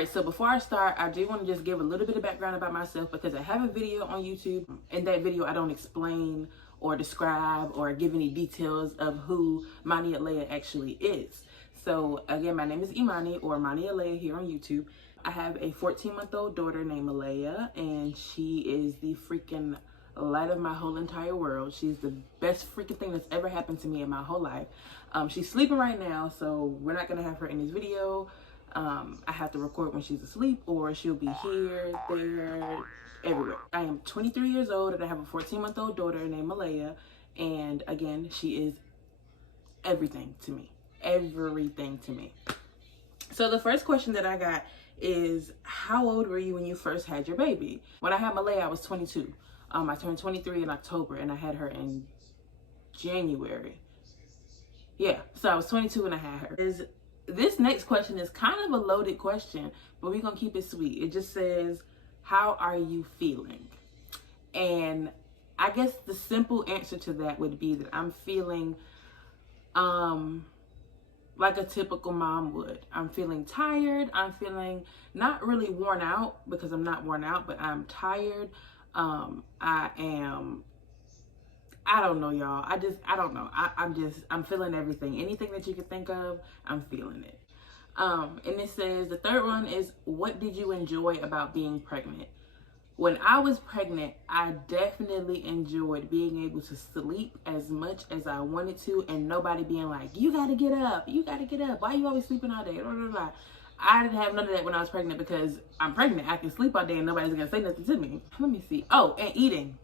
Alright, so before I start, I do want to just give a little bit of background about myself because I have a video on YouTube. In that video, I don't explain or describe or give any details of who Imani Alea actually is. So again, my name is Imani or Imani Alea here on YouTube. I have a 14-month-old daughter named Alea, and she is the freaking light of my whole entire world. She's the best freaking thing that's ever happened to me in my whole life. She's sleeping right now, so we're not gonna have her in this video. I have to record when she's asleep, or she'll be here, there, everywhere. I am 23 years old and I have a 14-month-old daughter named Alea, and again, she is everything to me. Everything to me. So the first question that I got is, how old were you when you first had your baby? When I had Alea, I was 22. I turned 23 in October and I had her in January. Yeah, so I was 22 when I had her. This next question is kind of a loaded question, but we're gonna keep it sweet. It just says, how are you feeling? And I guess the simple answer to that would be that I'm feeling like a typical mom would. I'm feeling tired. I'm feeling not really worn out, because I'm not worn out, but I'm tired. I don't know, y'all. I don't know. I'm feeling everything. Anything that you could think of, I'm feeling it. And it says, the third one is, what did you enjoy about being pregnant? When I was pregnant, I definitely enjoyed being able to sleep as much as I wanted to, and nobody being like, you gotta get up, you gotta get up. Why are you always sleeping all day? Blah, blah, blah. I didn't have none of that when I was pregnant, because I'm pregnant. I can sleep all day and nobody's gonna say nothing to me. Let me see. Oh, and eating.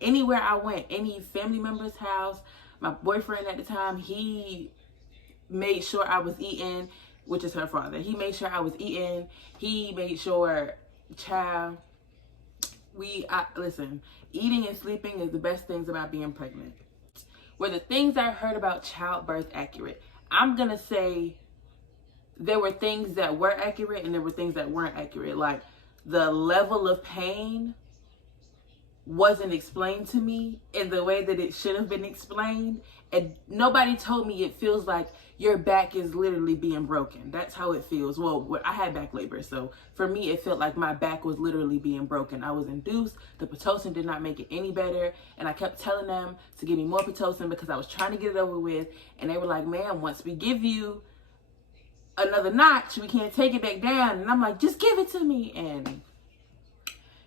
Anywhere I went, any family member's house, my boyfriend at the time, he made sure I was eating, which is her father. He made sure I was eating. He made sure, listen, eating and sleeping is the best things about being pregnant. Were the things I heard about childbirth accurate? I'm gonna say there were things that were accurate and there were things that weren't accurate. Like, the level of pain wasn't explained to me in the way that it should have been explained, and nobody told me it feels like your back is literally being broken. That's how it feels. Well, I had back labor, so for me it felt like my back was literally being broken. I was induced. The Pitocin did not make it any better, and I kept telling them to give me more Pitocin because I was trying to get it over with, and they were like, man, once we give you another notch, we can't take it back down. And I'm like, just give it to me. And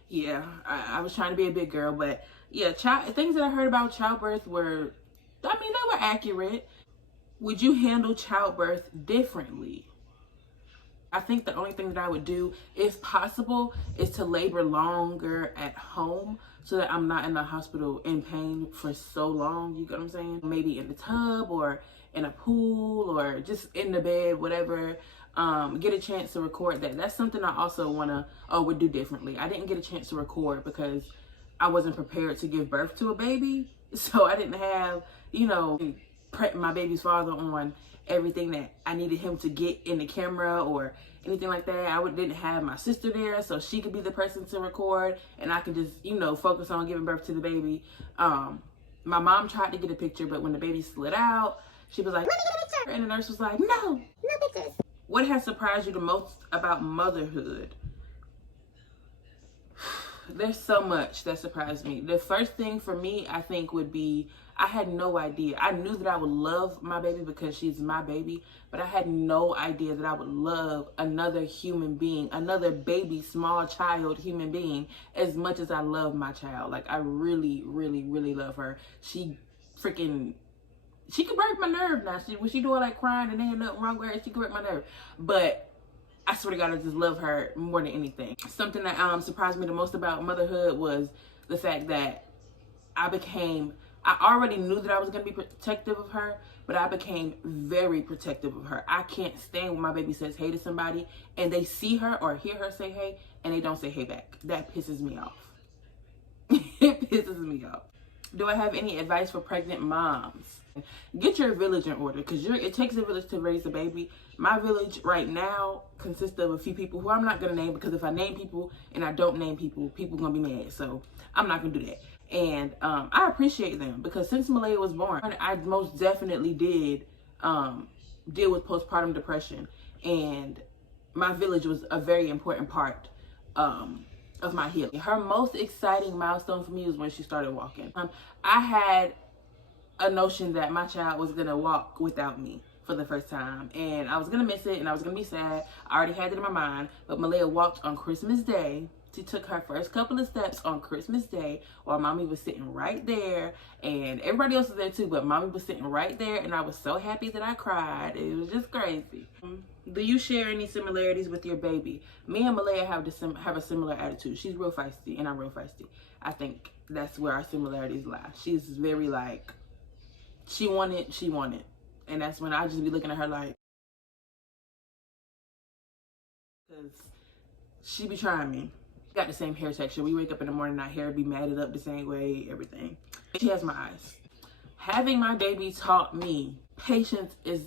yeah, I was trying to be a big girl, but yeah, things that I heard about childbirth were, they were accurate. Would you handle childbirth differently? I think the only thing that I would do, if possible, is to labor longer at home so that I'm not in the hospital in pain for so long. You get what I'm saying? Maybe in the tub or in a pool or just in the bed, whatever. Get a chance to record that. That's something I also would do differently. I didn't get a chance to record because I wasn't prepared to give birth to a baby. So I didn't have, prep my baby's father on everything that I needed him to get in the camera or anything like that. I didn't have my sister there, so she could be the person to record and I could just, focus on giving birth to the baby. My mom tried to get a picture, but when the baby slid out, she was like, let me get a picture. And the nurse was like, no pictures. What has surprised you the most about motherhood? There's so much that surprised me. The first thing for me, I think, would be, I had no idea. I knew that I would love my baby because she's my baby, but I had no idea that I would love another human being, another baby, small child human being, as much as I love my child. Like, I really, really, really love her. She could break my nerve now. When she doing like crying and there ain't nothing wrong with her, she could break my nerve. But I swear to God, I just love her more than anything. Something that surprised me the most about motherhood was the fact that I already knew that I was going to be protective of her, but I became very protective of her. I can't stand when my baby says hey to somebody and they see her or hear her say hey and they don't say hey back. That pisses me off. It pisses me off. Do I have any advice for pregnant moms? Get your village in order, because it takes a village to raise a baby. My village right now consists of a few people who I'm not going to name, because if I name people and I don't name people, people are going to be mad. So I'm not going to do that. And I appreciate them, because since Malaya was born, I most definitely did deal with postpartum depression. And my village was a very important part of my healing. Her most exciting milestone for me was when she started walking. I had a notion that my child was gonna walk without me for the first time, and I was gonna miss it and I was gonna be sad. I already had it in my mind, but Malaya walked on Christmas Day. She took her first couple of steps on Christmas Day while mommy was sitting right there, and everybody else was there too, but mommy was sitting right there, and I was so happy that I cried. It was just crazy. Do you share any similarities with your baby? Me and Malaya have a similar attitude. She's real feisty and I'm real feisty. I think that's where our similarities lie. She's very like, she want it. And that's when I just be looking at her like, because she be trying me. Got the same hair texture. We wake up in the morning, our hair be matted up the same way, everything. She has my eyes. Having my baby taught me patience is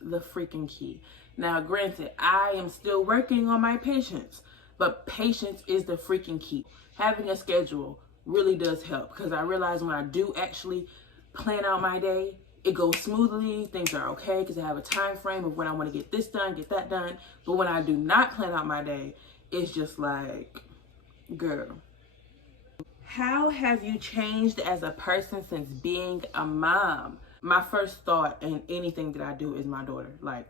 the freaking key. Now, granted, I am still working on my patience, but patience is the freaking key. Having a schedule really does help, because I realize when I do actually plan out my day, it goes smoothly, things are okay, because I have a time frame of when I want to get this done, get that done. But when I do not plan out my day, it's just like, girl. How have you changed as a person since being a mom? My first thought in anything that I do is my daughter. Like,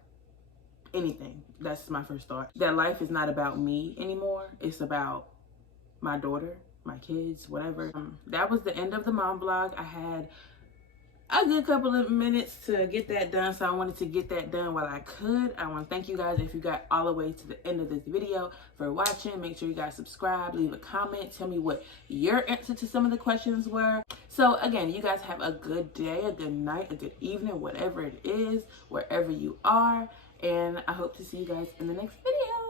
anything. That's my first thought. That life is not about me anymore. It's about my daughter, my kids, whatever. That was the end of the mom vlog. I had a good couple of minutes to get that done, so I wanted to get that done while I could. I want to thank you guys if you got all the way to the end of this video for watching. Make sure you guys subscribe, leave a comment, tell me what your answer to some of the questions were. So again, you guys have a good day, a good night, a good evening, whatever it is, wherever you are, and I hope to see you guys in the next video.